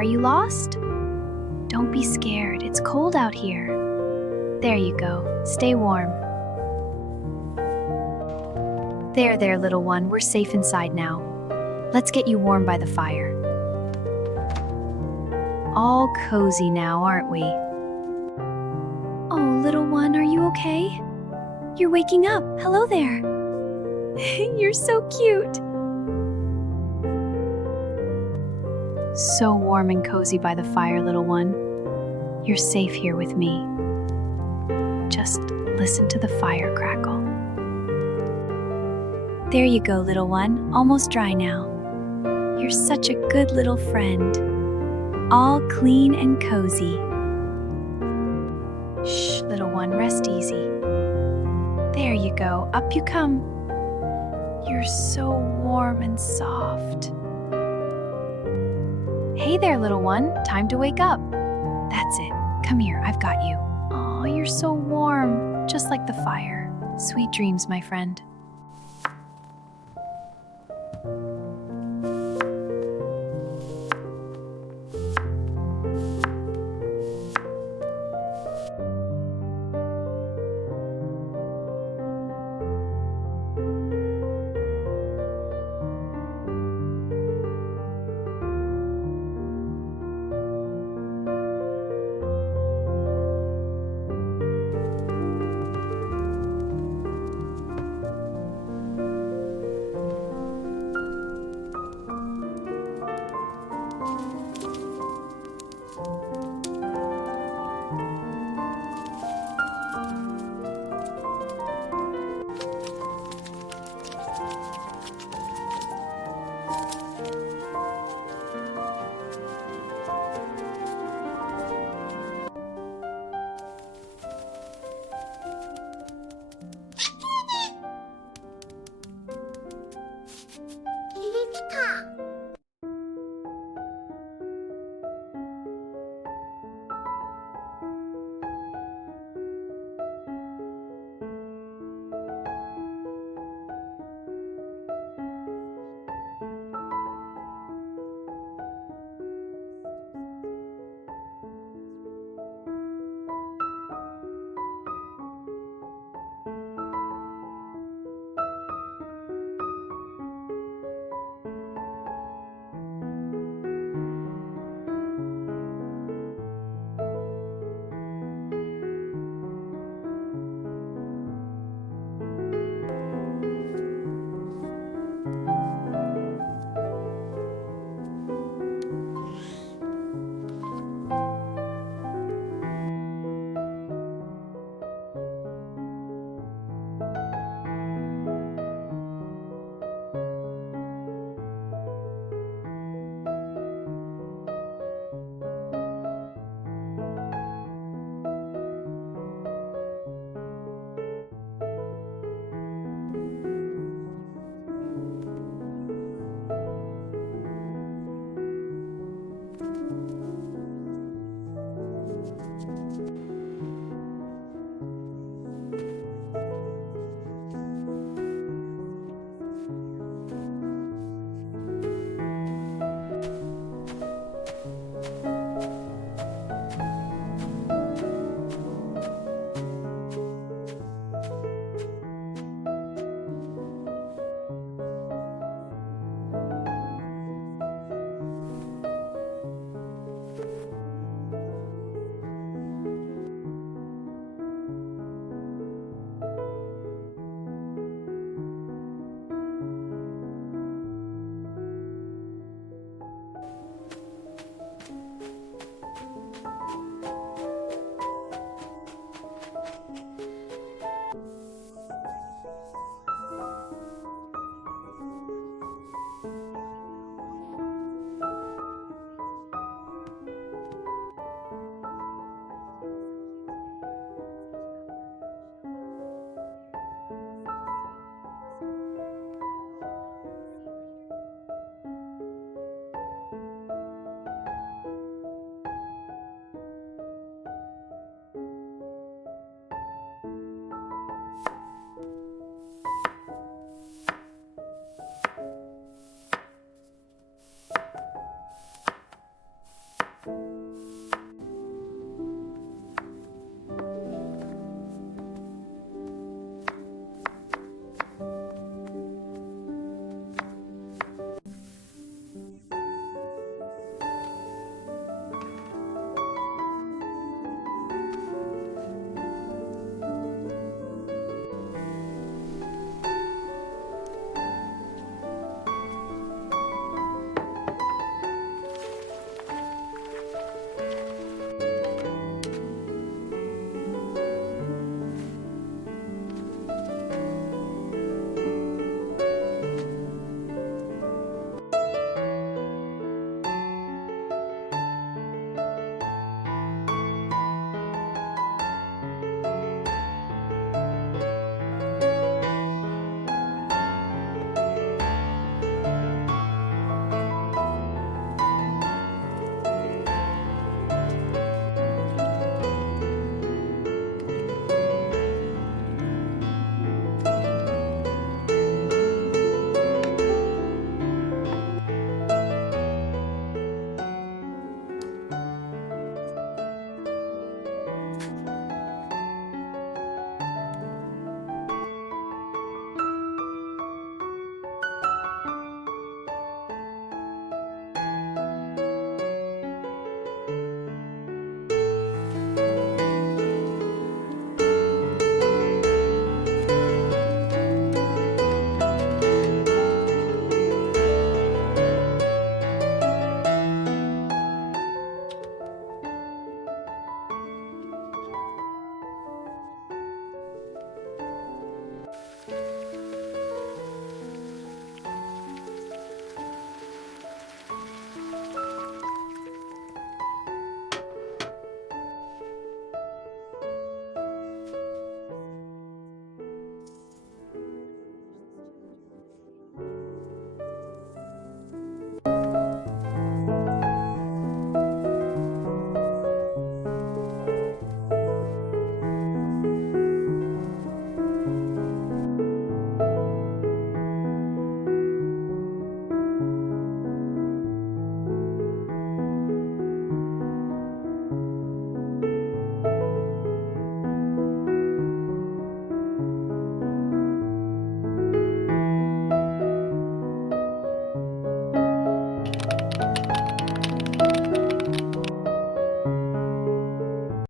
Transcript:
Are you lost? Don't be scared. It's cold out here. There you go. Stay warm. There, little one. We're safe inside now. Let's get you warm by the fire. All cozy now, aren't we? Oh, little one, are you okay? You're waking up. Hello there. You're so cute. So warm and cozy by the fire, little one. You're safe here with me. Just listen to the fire crackle. There you go, little one. Almost dry now. You're such a good little friend. All clean and cozy. Shh, little one, rest easy. There you go. Up you come. You're so warm and soft. Hey there, little one. Time to wake up. That's it. Come here, I've got you. Oh, you're so warm, just like the fire. Sweet dreams, my friend.